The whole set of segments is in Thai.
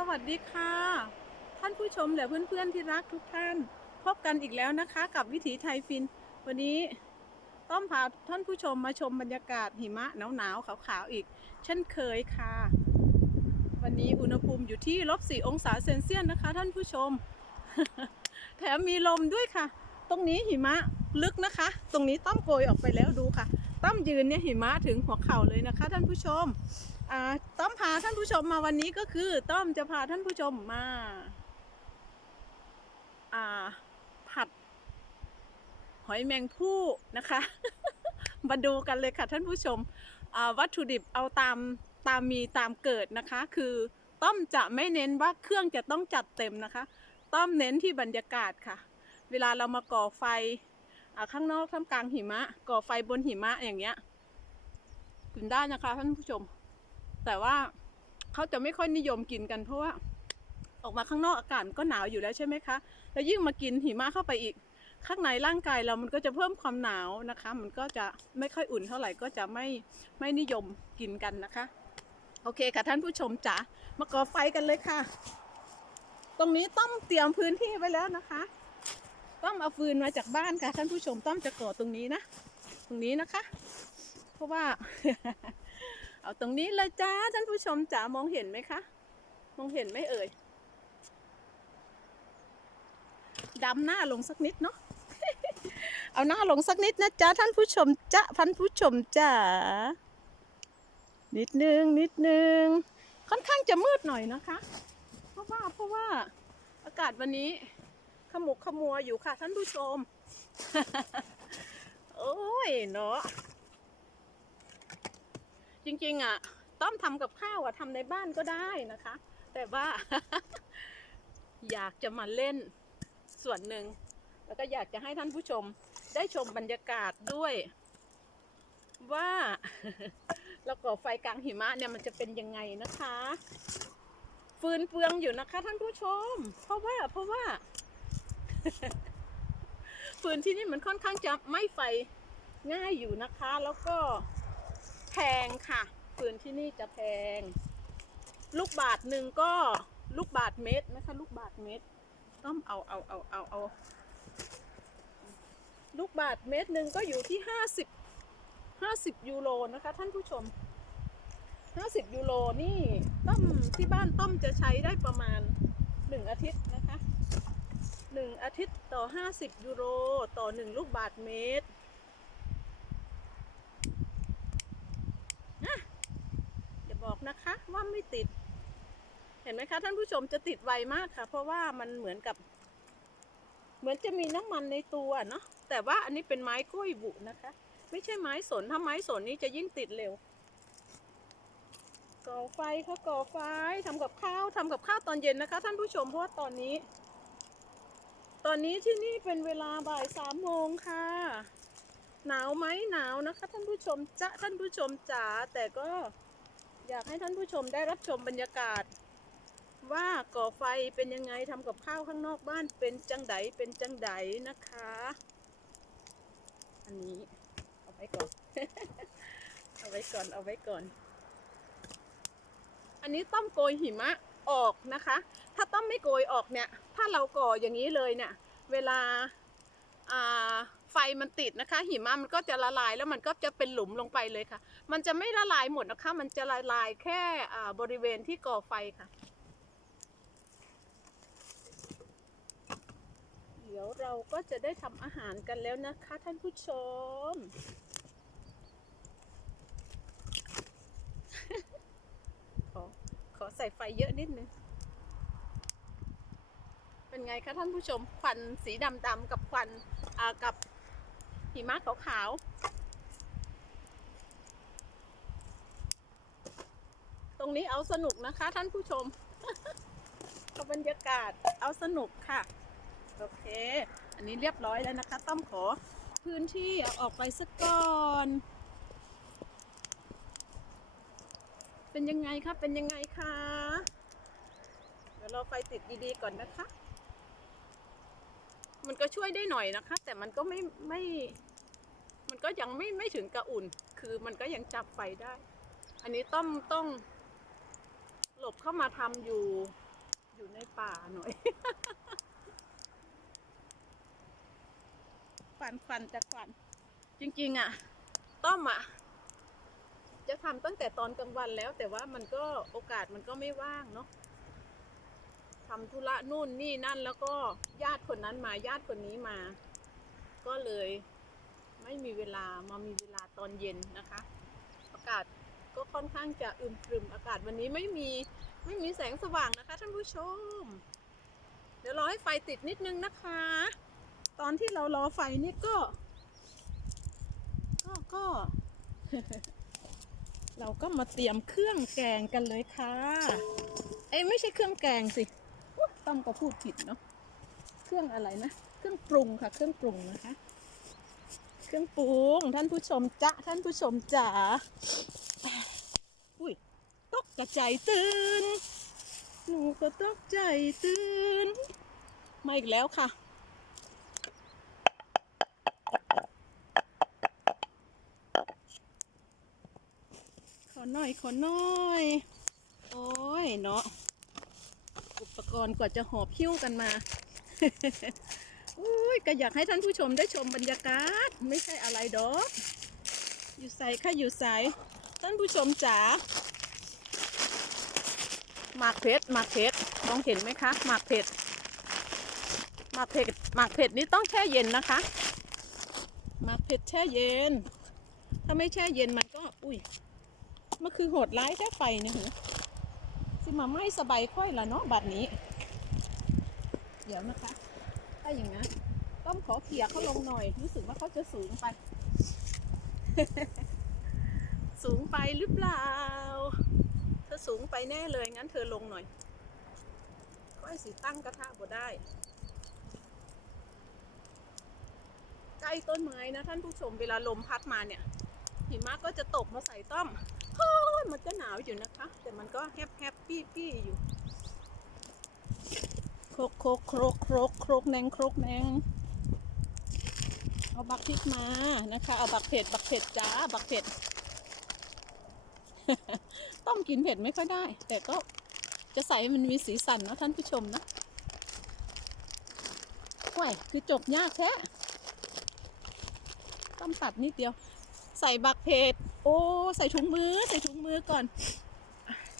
สวัสดีค่ะ ท่านผู้ชมและเพื่อนๆที่รักทุกท่าน พบกันอีกแล้วนะคะ กับวิถีไทยฟิน วันนี้ต้อมพาท่านผู้ชมมาชมบรรยากาศหิมะหนาวๆขาวๆอีก เช่นเคยค่ะ วันนี้อุณหภูมิอยู่ที่ลบ4องศาเซนเซียสนะคะ ท่านผู้ชม แถมมีลมด้วยค่ะ ตรงนี้หิมะลึกนะคะ ตรงนี้ต้อมโกยออกไปแล้วดูค่ะ ต้อมยืนเนี่ยหิมะถึงหัวเข่าเลยนะคะ ท่านผู้ชม ต้อมพาท่านผู้ชมมาวันนี้ก็คือต้อมจะพาท่านผู้ชมมาอ่าผัด หอยแมงผู้นะคะ มาดูกันเลยค่ะท่านผู้ชมวัตถุดิบเอาตามตามมีตามเกิดนะคะ คือต้อมจะไม่เน้นว่าเครื่องจะต้องจัดเต็มนะคะ ต้อมเน้นที่บรรยากาศค่ะ เวลาเรามาก่อไฟอข้างนอกท่ามกลางหิมะ ก่อไฟบนหิมะอย่างเงี้ยกินได้นะคะท่านผู้ชม แต่ว่าเขาจะไม่ค่อยนิยมกินกัน เพราะว่า ออกมาข้างนอกอากาศก็หนาวอยู่แล้วใช่ไหมคะ แล้วยิ่งมากินหิมะเข้าไปอีก ข้างในร่างกายเรามันก็จะเพิ่มความหนาวนะคะ มันก็จะไม่ค่อยอุ่นเท่าไหร่ก็จะไม่ไม่นิยมกินกันนะคะ โอเคค่ะท่านผู้ชมจ๋ามาก่อไฟกันเลยค่ะ ตรงนี้ต้องเตรียมพื้นที่ไว้แล้วนะคะต้องเอาฟืนมาจากบ้านค่ะท่านผู้ชมต้องจะก่อตรงนี้นะ ตรงนี้นะคะ เพราะว่า เอาตรงนี้เลยจ้าท่านผู้ชมจ๋ามองเห็นไหมคะ มองเห็นไหมเอ่ยดำหน้าลงสักนิดเนาะเอาหน้าลงสักนิดนะจ๊ะท่านผู้ชมจ้ะท่านผู้ชมจ๋านิดนึงนิดนึงค่อนข้างจะมืดหน่อยนะคะ เพราะว่าเพราะว่าอากาศวันนี้ขมุกขมัวอยู่ค่ะท่านผู้ชม โอ้ยเนาะ จริงๆอะ ต้อมทำกับข้าวอะทำในบ้านก็ได้นะคะ แต่ว่า อยากจะมาเล่นส่วนหนึ่ง แล้วก็อยากจะให้ท่านผู้ชมได้ชมบรรยากาศด้วย ว่าเราก่อไฟกลางหิมะเนี่ยมันจะเป็นยังไงนะคะ ฟืนเฟืองอยู่นะคะท่านผู้ชม เพราะว่าเพราะว่า ฟืนที่นี่มันค่อนข้างจะไม่ไฟง่ายอยู่นะคะ แล้วก็ แพงค่ะ ปืนที่นี่จะแพง ลูกบาทหนึ่งก็ลูกบาทเม็ดนะคะ ลูกบาทเม็ดต้องเอาเอาเอาเอาเอาลูกบาทเม็ดหนึ่งก็อยู่ที่ห้าสิบห้าสิบยูโรนะคะ ท่านผู้ชมห้าสิบยูโรนี่ต้อมที่บ้านต้อมจะใช้ได้ประมาณหนึ่งอาทิตย์นะคะหนึ่งอาทิตย์ต่อห้าสิบยูโร ต่อหนึ่งลูกบาทเมตร อย่า บอกนะคะว่าไม่ติด เห็นไหมคะท่านผู้ชมจะติดไวมากค่ะ เพราะว่ามันเหมือนกับ เหมือนจะมีน้ำมันในตัวเนาะแต่ว่าอันนี้เป็นไม้กล้วยบุนะคะ ไม่ใช่ไม้สนถ้าไม้สนนี้จะยิ่งติดเร็วก่อไฟค่ะก่อไฟทำกับข้าวทำกับข้าวตอนเย็นนะคะ ท่านผู้ชมเพราะว่าตอนนี้ ตอนนี้ที่นี่เป็นเวลาบ่ายสามโมงค่ะ หนาวไหมหนาวนะคะ ท่านผู้ชมจะท่านผู้ชมจ๋าแต่ก็ อยากให้ท่านผู้ชมได้รับชมบรรยากาศ ว่าก่อไฟเป็นยังไงทำกับข้าวข้างนอกบ้านเป็นจังไดเป็นจังไดนะคะ อันนี้เอาไว้ก่อน เอาไว้ก่อนเอาไว้ก่อน อันนี้ต้มโกยหิมะออกนะคะ ถ้าต้มไม่โกยออกเนี่ย ถ้าเราก่ออย่างนี้เลยเนี่ย เวลาไฟมันติดนะคะ หิมะมันก็จะละลายแล้วมันก็จะเป็นหลุมลงไปเลยค่ะ มันจะไม่ละลายหมดนะคะ มันจะละลายแค่บริเวณที่ก่อไฟค่ะ เดี๋ยวเราก็จะได้ทำอาหารกันแล้วนะคะ ท่านผู้ชม ขอขอใส่ไฟเยอะนิดนึง เป็นไงคะท่านผู้ชมควันสีดำๆกับควันกับหิมะขาวๆ รงนี้เอาสนุกนะคะ ท่านผู้ชมเบรรยากาศเอาสนุกค่ะ โอเค อันนี้เรียบร้อยแล้วนะคะ ต้อมขอพื้นที่เอาออกไปสักก่อน เป็นยังไงคะ เป็นยังไงคะ เดี๋ยวเราไฟติดดีๆก่อนนะคะ มันก็ช่วยได้หน่อยนะคะ แต่มันก็ไม่ไม่ มันก็ยังไม่ไม่ถึงกระอุ่น คือมันก็ยังจับไฟได้ อันนี้ต้องต้อง บเข้ามาทำอยู่ อยู่ในป่าหน่อย ควันควันจะควันจริง ๆ อะ ต้อมอะ จะทำตั้งแต่ตอนกลางวันแล้ว แต่ว่ามันก็โอกาสมันก็ไม่ว่างเนาะทำธุระนู่นนี่นั่นแล้วก็ญาติคนนั้นมาญาติคนนี้มา ก็เลย ไม่มีเวลามามีเวลาตอนเย็นนะคะอากาศ ก็ค่อนข้างจะอึมครึมอากาศวันนี้ไม่มีไม่มีแสงสว่างนะคะท่านผู้ชม เดี๋ยวรอให้ไฟติดนิดนึงนะคะ ตอนที่เรารอไฟนี่ก็ ก็ก็ เราก็มาเตรียมเครื่องแกงกันเลยค่ะ เอ้ไม่ใช่เครื่องแกงสิต้อมก็พูดผิดเนาะเครื่องอะไรนะ เครื่องปรุงค่ะ เครื่องปรุงนะคะ เครื่องปรุงท่านผู้ชมจ๊ะท่านผู้ชมจ๋า ตกระใจตื่นหนูก็ตกใจตื่น มาอีกแล้วค่ะ ขอหน่อยขอหน่อย โอ้ยเนาะ อุปกรณ์กว่าจะหอบหิ้วกันมาอุ้ยก็อยากให้ท่านผู้ชมได้ชมบรรยากาศ ไม่ใช่อะไรดอก อยู่ใสค่ะอยู่ใสท่านผู้ชมจ๋า หมากเพชรหมากเพชรมองเห็นไหมคะหมากเพชรหมากเพชรหมากเพชรนี่ต้องแช่เย็นนะคะหมากเพชรแช่เย็น ถ้าไม่แช่เย็นมันก็ อุ้ยมันคือโหดร้ายแค่ไฟนี่หือสิมาไม้สบายค่อยละเนาะบัดนี้ เดี๋ยวนะคะ ถ้าอย่างนั้นต้องขอเขี่ยเขาลงหน่อย รู้สึกว่าเขาจะสูงไป สูงไปหรือเปล่า อสูงไปแน่เลย งั้นเธอลงหน่อยก็ไอ้สีตั้งกระทะบ่ได้ ใกล้ต้นไม้นะท่านผู้ชมเวลาลมพัดมาเนี่ย หิมะก็จะตกมาใส่ต้อมเฮ้ยมันก็หนาวอยู่นะคะ แต่มันก็แฮปแฮปปี้ปี้อยู่โครกโครกโครกโครกโครกแนงโครกแนงเอาบักพริกมานะคะ เอาบักเผ็ดบักเผ็ดจ้าบักเผ็ด ต้มกินเผ็ดไม่ค่อยได้ แต่ก็จะใส่ให้มันมีสีสันนะท่านผู้ชมนะว้ยคือจบยากแท้ต้อมตัดนิดเดียว ใส่บักเผ็ดโอ้ใส่ถุงมือใส่ถุงมือก่อน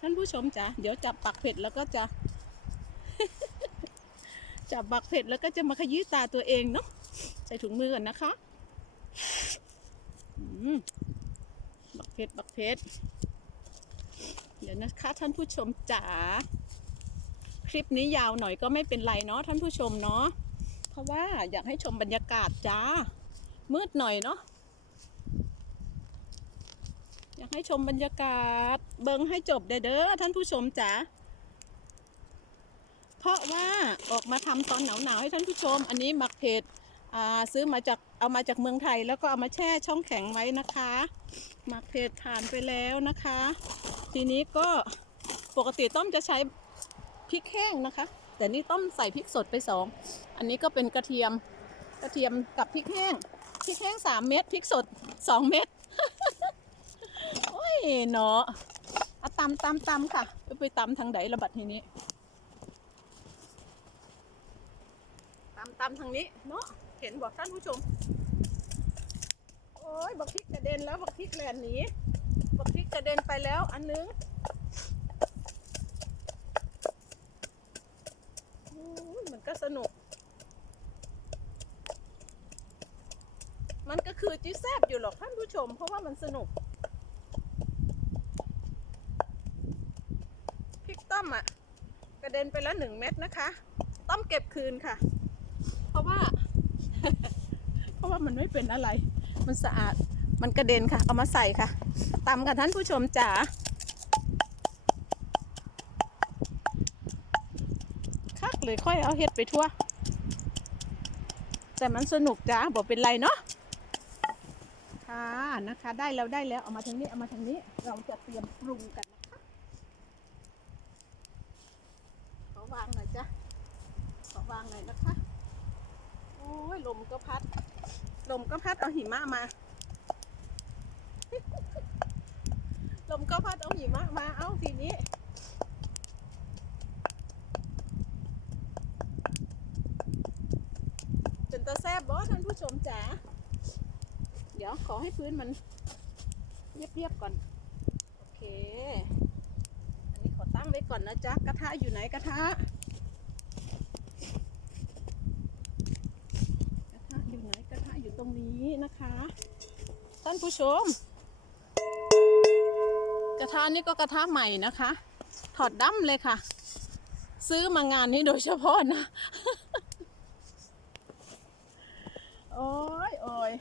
ท่านผู้ชมจ๋าเดี๋ยวจับบักเผ็ดแล้วก็จะ จับบักเผ็ดแล้วก็จะมาขยี้ตาตัวเองเนาะใส่ถุงมือก่อนนะคะอืมบักเผ็ดบักเผ็ด เดี๋ยวนะคะท่านผู้ชมจ๋าคลิปนี้ยาวหน่อยก็ไม่เป็นไรเนาะท่านผู้ชมเนาะเพราะว่าอยากให้ชมบรรยากาศจ้า มืดหน่อยเนาะอยากให้ชมบรรยากาศ เบิ้งให้จบเด้อท่านผู้ชมจ๋าเพราะว่าออกมาทำตอนหนาวๆให้ท่านผู้ชม อันนี้หมักเผ็ดซื้อมาจาก เอามาจากเมืองไทยแล้วก็เอามาแช่ช่องแข็งไว้นะคะหมักเผ็ดผ่านไปแล้วนะคะ ทีนี้ก็ปกติต้มจะใช้พริกแห้งนะคะ แต่นี่ต้มใส่พริกสดไปสองอันนี้ก็เป็นกระเทียมกระเทียมกับพริกแห้งพริกแห้งสามเม็ดพริกสดสองเม็ดโอ้ยเนาะอะตำตำตำค่ะ ไปตำทางไหนระบัดทีนี้ตามตามทางนี้เนาะ เห็นบอกท่านผู้ชม โอ้ยบักพริกกระเด็นแล้วบักพริกแลนหนีบักพริกกระเด็นไปแล้วอันนึงมันก็สนุก มันก็คือจีแซบอยู่หรอกท่านผู้ชม เพราะว่ามันสนุกพริกต้มอะกระเด็นไปแล้วหนึ่งเม็ดนะคะ ต้มเก็บคืนค่ะ เพราะว่า เพ ราะมันไม่เป็นอะไร มันสะอาดมันกระเด็นค่ะ เอามาใส่ค่ะตำกับท่านผู้ชมจ๋าคักเลยค่อยเอาเห็ดไปทั่ว แต่มันสนุกจ้าบอกเป็นไรเนาะค่ะนะคะ ได้แล้วได้แล้วเอามาทางนี้เอามาทางนี้เราจะเตรียมปรุงกันนะคะขอวางหน่อยจ้ะขอวางหน่อยนะคะโอ้ยลมก็พัด ลมก็พัดเอาหิมะมา ลมก็พัดเอาหิมะมา เอ้าทีนี้จนตาแซบบอท่านผู้ชมจ๋า เดี๋ยวขอให้พื้นมันเรียบๆก่อน โอเค อันนี้ขอตั้งไว้ก่อนนะจ๊ะ กระทะอยู่ไหนกระทะ นี้นะคะ ท่านผู้ชม กระทะนี่ก็กระทะใหม่นะคะ ถอดดั้มเลยค่ะ ซื้อมางานนี้โดยเฉพาะนะ โอ้ยโอ้ย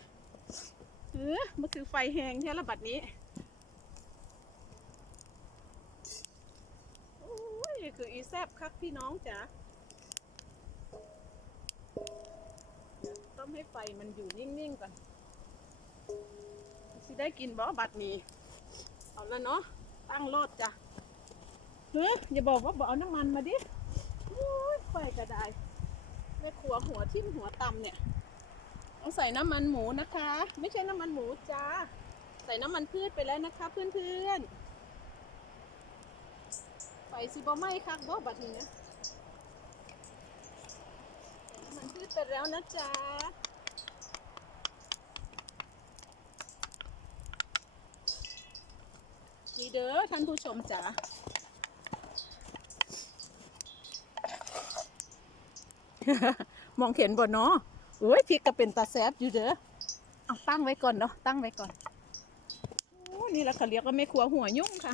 เออมันคือไฟแหงแท้ละบัดนี้โอ้ยคืออีแซบคักพี่น้องจ๋าต้องให้ไฟมันอยู่นิ่ง ๆ ก่อน สิได้กินบ่บัดนี้ เอาแล้วเนาะ ตั้งโลดจ้ะเฮ้ยอย่าบอกว่าบอกเอาน้ำมันมาดิโอ้ยไฟกระไดแม่ครัวหัวทิ่มหัวตำเนี่ย ต้องใส่น้ำมันหมูนะคะ ไม่ใช่น้ำมันหมูจ้า ใส่น้ำมันพืชไปแล้วนะคะ เพื่อนๆ ไฟซิบอไหม้คักบ่บัดนี้นะน้ำมันพืชไปแล้วนะจ๊ะ นี่เด้อท่านผู้ชมจ๋ามองเห็นบ่เนาะโอ้ยพริกก็เป็นตาแซบอยู่เด้อเอาตั้งไว้ก่อนเนาะตั้งไว้ก่อนโอ้นี่แหละเขาเรียกว่าไม่ครัวหัวยุ่งค่ะ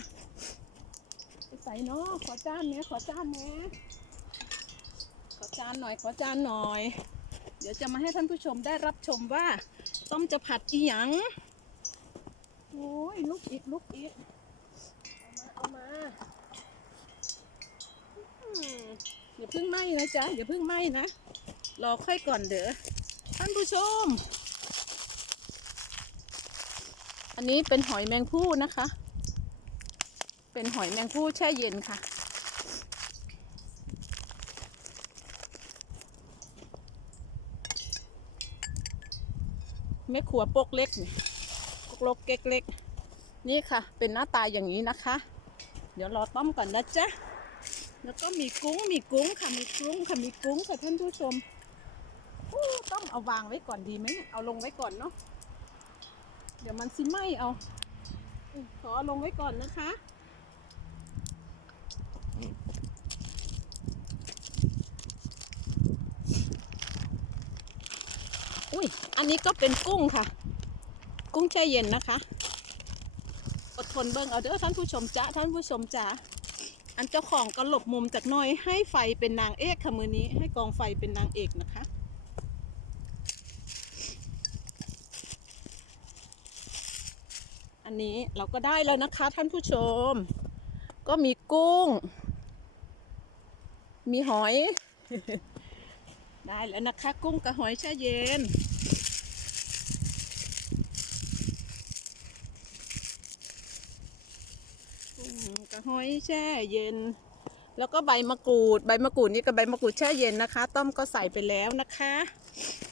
ใส่เนาะขอจานเนี้ยขอจานเนี้ยขอจานหน่อยขอจานหน่อย เดี๋ยวจะมาให้ท่านผู้ชมได้รับชมว่า ต้มจะผัดอีหยังโอ้ยลุกอีกลุกอีก เอามาอย่าเพิ่งไหม้นะจ๊ะอย่าเพิ่งไหม้นะ รอค่อยก่อนเด้อท่านผู้ชม อันนี้เป็นหอยแมงผู้นะคะ เป็นหอยแมงผู้แช่เย็นค่ะแม่ขัวปกเล็กนี่ปกลกเก๊กเล็ก นี่ค่ะ เป็นหน้าตาอย่างนี้นะคะ เดี๋ยวรอต้มก่อนนะจ๊ะ แล้วก็มีกุ้ง มีกุ้งค่ะ มีกุ้งค่ะ มีกุ้งค่ะท่านผู้ชมต้องเอาวางไว้ก่อนดีไหมเอาลงไว้ก่อนเนาะ เดี๋ยวมันซิไหมเอา ขอลงไว้ก่อนนะคะ อุ้ย อันนี้ก็เป็นกุ้งค่ะ กุ้งแช่เย็นนะคะ ทนเบิ่งเอาเด้อท่านผู้ชมจ้าท่านผู้ชมจ้าอันเจ้าของก็หลบมุมจากน้อยให้ไฟเป็นนางเอกค่ะมือนี้ ให้กองไฟเป็นนางเอกนะคะอันนี้เราก็ได้แล้วนะคะท่านผู้ชม ก็มีกุ้ง มีหอย ได้แล้วนะคะ กุ้งกับหอยแช่เย็น กุ้งกับห อยแช่เย็น แล้วก็ใบมะกรูด ใบมะกรูดนี่กับใบมะกรูดแช่เย็นนะคะ ต้มก็ใส่ไปแล้วนะคะ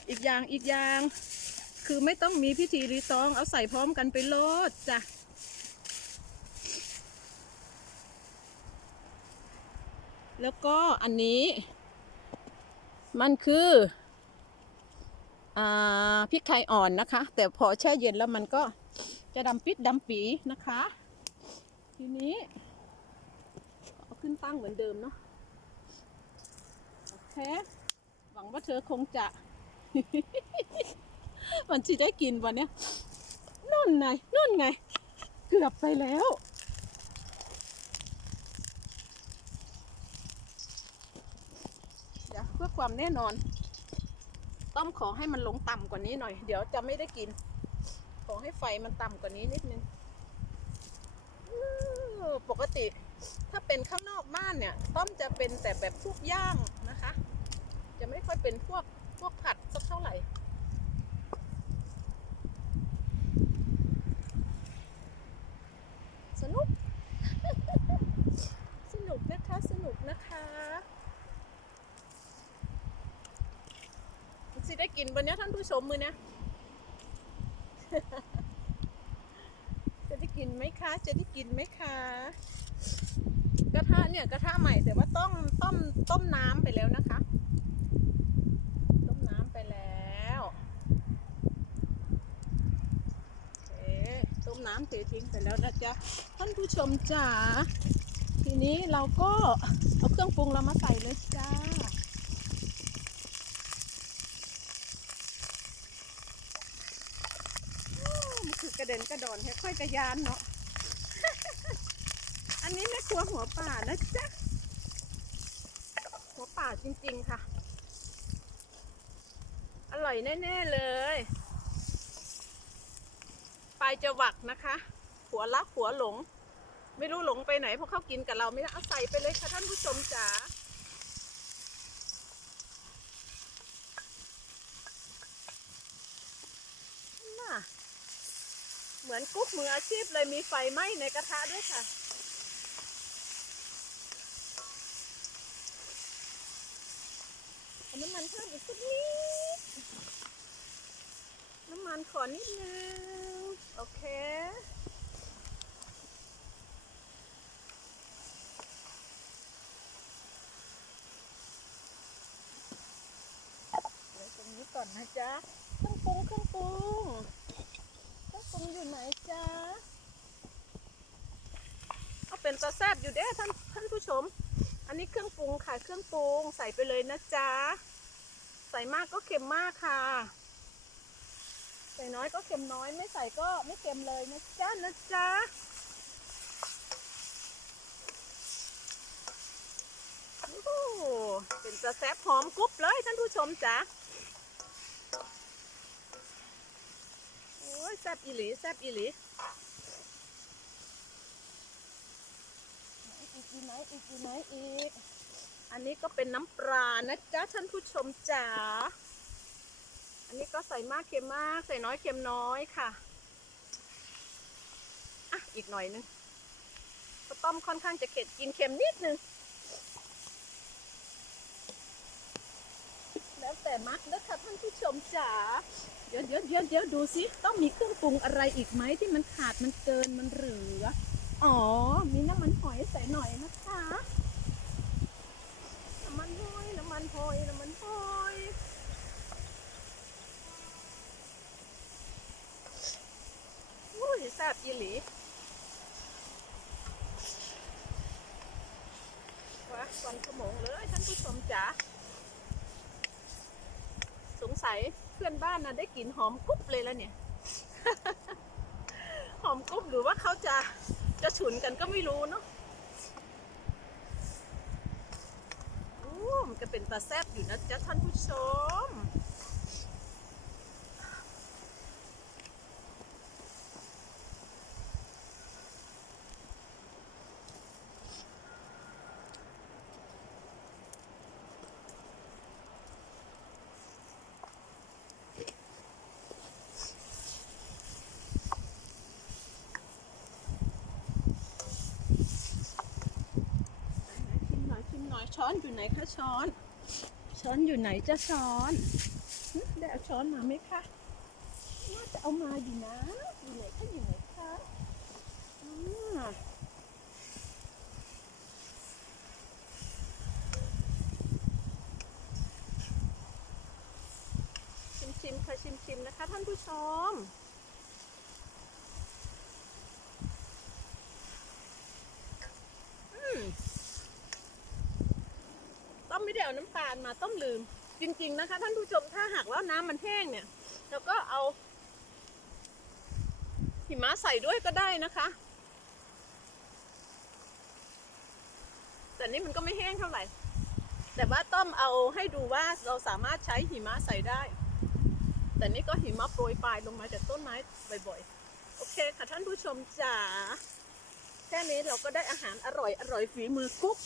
อีกอย่างอีกอย่าง คือไม่ต้องมีพิธีรีตอง เอาใส่พร้อมกันไปโลดจ้ะแล้วก็อันนี้ มันคืออพริกไทยอ่อนนะคะ แต่พอแช่เย็นแล้วมันก็จะดำปิดดำปีนะคะ ทีนี้ ขึ้นตั้งเหมือนเดิมเนาะโอเค หวังว่าเธอคงจะ มันจะได้กินวันเนี้ยนุ่นไงนุ่นไง เกือบไปแล้วเดี๋ยวเพื่อความแน่นอน ต้มขอให้มันลงต่ำกว่านี้หน่อย เดี๋ยวจะไม่ได้กิน ขอให้ไฟมันต่ำกว่านี้นิดนึงปกติ ถ้าเป็นข้างนอกบ้านเนี่ย ต้มจะเป็นแต่แบบพวกย่างนะคะ จะไม่ค่อยเป็นพวกพวกผัดสักเท่าไหร่สนุก สนุกนะคะ สนุกนะคะสิได้กินวันนี้ท่านผู้ชมมือนี้ยจะได้กินไหมคะ จะได้กินไหมคะ กระทะเนี่ยกระทะใหม่แต่ว่าต้องต้มต้มน้ำไปแล้วนะคะ ต้มน้ำไปแล้วเอ๊ต้มน้ำเททิ้งไปแล้วนะจ๊ะท่านผู้ชมจ๋าทีนี้เราก็เอาเครื่องปรุงเรามาใส่เลยจ้าคือกระเด็นกระดอนค่อยๆกระยานเนาะ นนี้แม่ครัวหัวป่านะจ๊ะ หัวป่าจริงๆค่ะ อร่อยแน่ๆเลยปลายจะหวักนะคะ หัวลักหัวหลง ไม่รู้หลงไปไหนเพราะเขากินกับเราไม่ได้เอาใส่ไปเลยค่ะท่านผู้ชมจ๋าเหมือนกุ๊กมืออาชีพเลยมีไฟไหม้ในกระทะด้วยค่ะ เอา น้ำมันเพิ่มอีกสักนิด น้ำมันขอนิดนึง โอเค เดี๋ยวตรงนี้ก่อนนะจ๊ะเครื่องปรุงเครื่องปรุงเครื่องปรุงอยู่ไหนจ๊ะ เอาเป็นตาแซบอยู่เด้ท่านท่านผู้ชมอันนี้เครื่องปรุงค่ะ เครื่องปรุงใส่ไปเลยนะจ๊ะ ใส่มากก็เค็มมากค่ะ ใส่น้อยก็เค็มน้อย ไม่ใส่ก็ไม่เค็มเลยนะจ๊ะนะจ๊ะโอ้เป็นจะแซ่บหอมกรุบเลยท่านผู้ชมจ๋าโอ้ยแซ่บอีหลีแซ่บอีหลีอีกอีกไหนอีกอีกไหนอีก อันนี้ก็เป็นน้ำปลานะจ๊ะท่านผู้ชมจ๋า อันนี้ก็ใส่มากเค็มมาก ใส่น้อยเค็มน้อยค่ะ อะ อีกหน่อยนึงข้าวต้มค่อนข้างจะเข็ดกินเค็มนิดนึง แล้วแต่มักนะคะท่านผู้ชมจ๋า เดี๋ยวเดี๋ยวเดี๋ยวเดี๋ยวดูสิต้องมีเครื่องปรุงอะไรอีกไหมที่มันขาดมันเกินมันเหลือ อ๋อ มีน้ำมันหอยใส่หน่อยนะคะ มันหอยน้ำมันหอยอุ้ยแซ่บอีหลีว้าควันขโมงเลยท่านผู้ชมจ๋าสงสัยเพื่อนบ้านนะได้กลิ่นหอมกรุ๊บเลยแล้วเนี่ย หอมกรุ๊บหรือว่าเขาจะจะฉุนกันก็ไม่รู้เนาะโอ้มันก็ เป็นตาแซบอยู่นะจ๊ะท่านผู้ชม ชิมหน่อยชิมหน่ อยช้อนอยู่ไหนคะช้อน ช้อนอยู่ไหนจะช้อนได้เอาช้อนมาไหมคะน่าจะเอามาอยู่นะอยู่ไหนคะอยู่ไหนคะอชิมชิมค่ะชิมชิมนะคะท่านผู้ชม อืม ต้มไม่ได้เอาน้ำตาลมาต้มลืม จริง ๆนะคะ ท่านผู้ชมถ้าหากว่าน้ำมันแห้งเนี่ยเราก็เอาหิมะใส่ด้วยก็ได้นะคะ แต่นี่มันก็ไม่แห้งเท่าไหร่ แต่ว่าต้มเอาให้ดูว่าเราสามารถใช้หิมะใส่ได้ แต่นี่ก็หิมะโปรยปลายลงมาจากต้นไม้บ่อยๆ โอเคค่ะท่านผู้ชมจ๋า แค่นี้เราก็ได้อาหารอร่อยอร่อยฝีมือกุ๊ก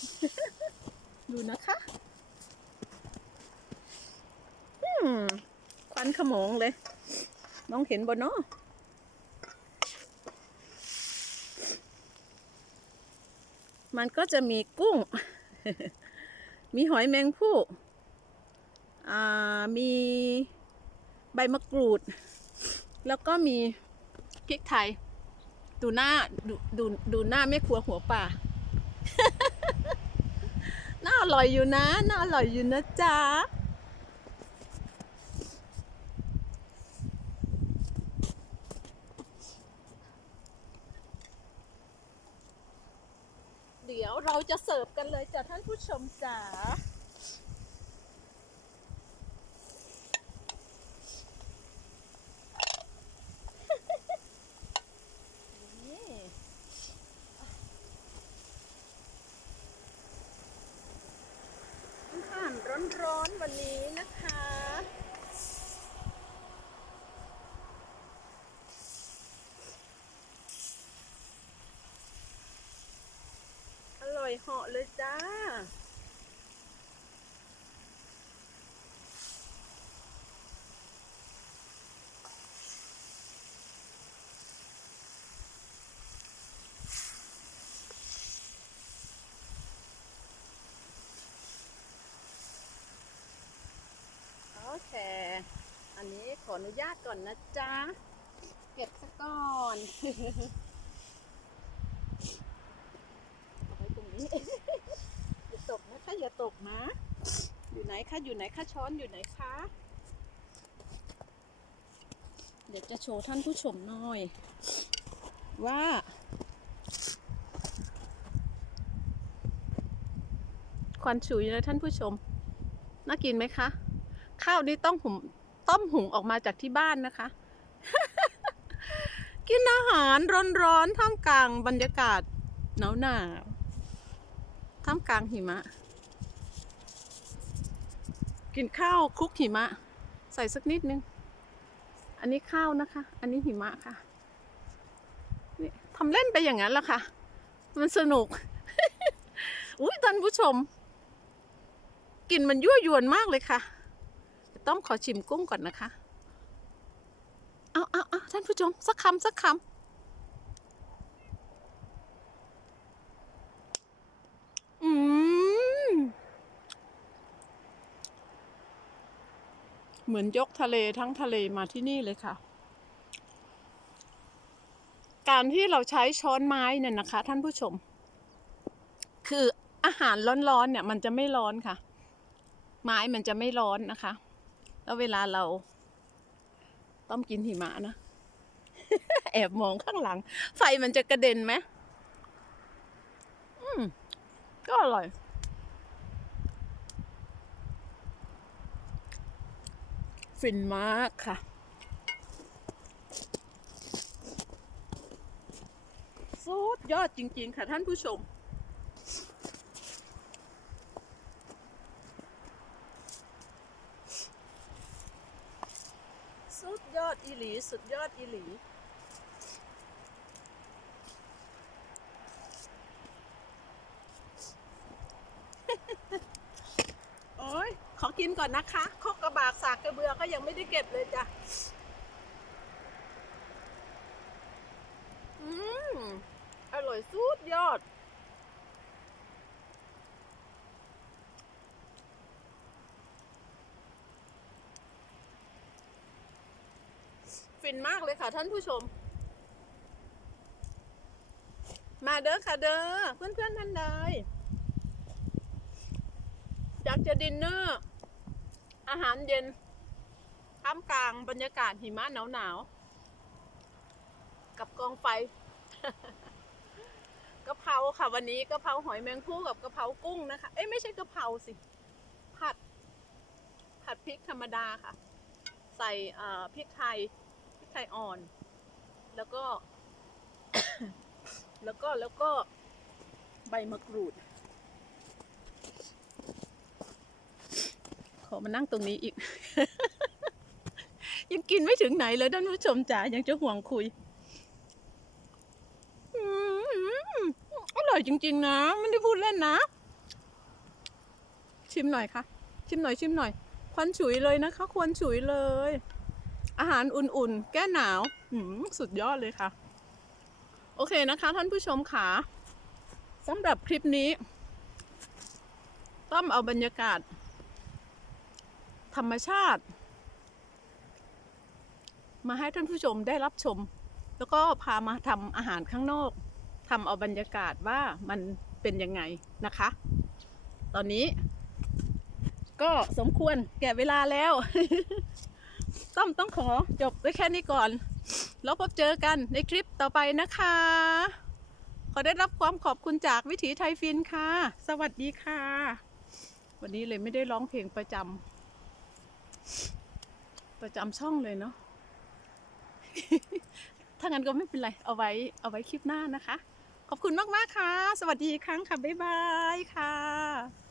ดูนะคะอืม ควันขโมงเลย มองเห็นบ่เนาะมันก็จะมีกุ้ง มีหอยแมงผู้มีใบมะกรูด แล้วก็มีพริกไทย ดูหน้าดูดูดูหน้าแม่ครัวหัวป่า น่าอร่อยอยู่นะ น่าอร่อยอยู่นะจ๊ะ เดี๋ยวเราจะเสิร์ฟกันเลยจ้ะท่านผู้ชมจ๋านี่อาหารร้อนๆวันนี้นะคะ อร่อย เหาะเลยจ้า โอเค อันนี้ขออนุญาตก่อนนะจ๊ะ เก็บซะก่อน อาไว้ตรงอย่าตกนะคะอย่าตกนะ อยู่ไหนคะอยู่ไหนคะช้อนอยู่ไหนคะเดี๋ยวจะโชว์ท่านผู้ชมหน่อย ว่า ควันฉุยเลยท่านผู้ชม น่ากินไหมคะ ข้าวนี่ต้องหุงต้มหุงออกมาจากที่บ้านนะคะ กินอาหารร้อนๆท่ามกลางบรรยากาศหนาวหนาวๆ ท่ามกลางหิมะ กินข้าวคลุกหิมะ ใส่สักนิดนึง อันนี้ข้าวนะคะ อันนี้หิมะค่ะนี่ทำเล่นไปอย่างนั้นแหละค่ะ มันสนุก อุ้ยท่านผู้ชมกลิ่นมันยั่วยวนมากเลยค่ะ ต้องขอชิมกุ้งก่อนนะคะ เอาเอาเอาท่านผู้ชม สักคำสักคำอืม เหมือนยกทะเลทั้งทะเลมาที่นี่เลยค่ะ การที่เราใช้ช้อนไม้เนี่ยนะคะ ท่านผู้ชม คืออาหารร้อนๆเนี่ยมันจะไม่ร้อนค่ะ ไม้มันจะไม่ร้อนนะคะ แล้วเวลาเราต้มกินหิมะนะ แอบมองข้างหลัง ไฟมันจะกระเด็นไหม อืม ก็อร่อย ฟินมากค่ะ สุดยอดจริง ๆ ค่ะท่านผู้ชม สุดยอดอีหลี สุดยอดอีหลี โอ้ยขอ กินก่อนนะคะคอกกระบากสากกระเบือก็ยังไม่ได้เก็บเลยจ้ะอืมอร่อยสุดยอด ฟินมากเลยค่ะท่านผู้ชม มาเด้อค่ะเด้อเพื่อนเพื่อนๆท่านใดอยากจะดินเนอร์ อาหารเย็นท่ามกลางบรรยากาศหิมะหนาวหนาวๆ กับกองไฟกะเพราค่ะวันนี้กะเพราหอยแมงภู่กับกะเพรากุ้งนะคะ เอ้ยไม่ใช่กะเพราสิ ผัด ผัดพริกธรรมดาค่ะ ใส่พริกไทยพริกไทยอ่อน แล้วก็ แล้วก็แล้วก็ใบมะกรูด ขอ มานั่งตรงนี้อีก ยังกินไม่ถึงไหนเลยท่านผู้ชมจ๋ายังจะห่วงคุยอืมอร่อยจริง ๆ นะไม่ได้พูดเล่นนะ ชิมหน่อยค่ะ ชิมหน่อยชิมหน่อย ควันฉุยเลยนะคะควันฉุยเลย อาหารอุ่นๆ แก้หนาวสุดยอดเลยค่ะ โอเคนะคะ ท่านผู้ชมค่ะสำหรับคลิปนี้ ต้อมเอาบรรยากาศ ธรรมชาติ มาให้ท่านผู้ชมได้รับชม แล้วก็พามาทำอาหารข้างนอกทำเอาบรรยากาศว่ามันเป็นยังไงนะคะ ตอนนี้ ก็สมควรแก่เวลาแล้ว ต้อมต้องขอจบไว้แค่นี้ก่อน แล้วพบเจอกันในคลิปต่อไปนะคะ ขอได้รับความขอบคุณจากวิถีไทยฟินค่ะ สวัสดีค่ะ วันนี้เลยไม่ได้ร้องเพลงประจำ ประจำช่องเลยเนาะถ้างั้นก็ไม่เป็นไร เอาไว้เอาไว้คลิปหน้านะคะ ขอบคุณมาก ๆ ค่ะ สวัสดีอีกครั้งค่ะ บ๊ายบายค่ะ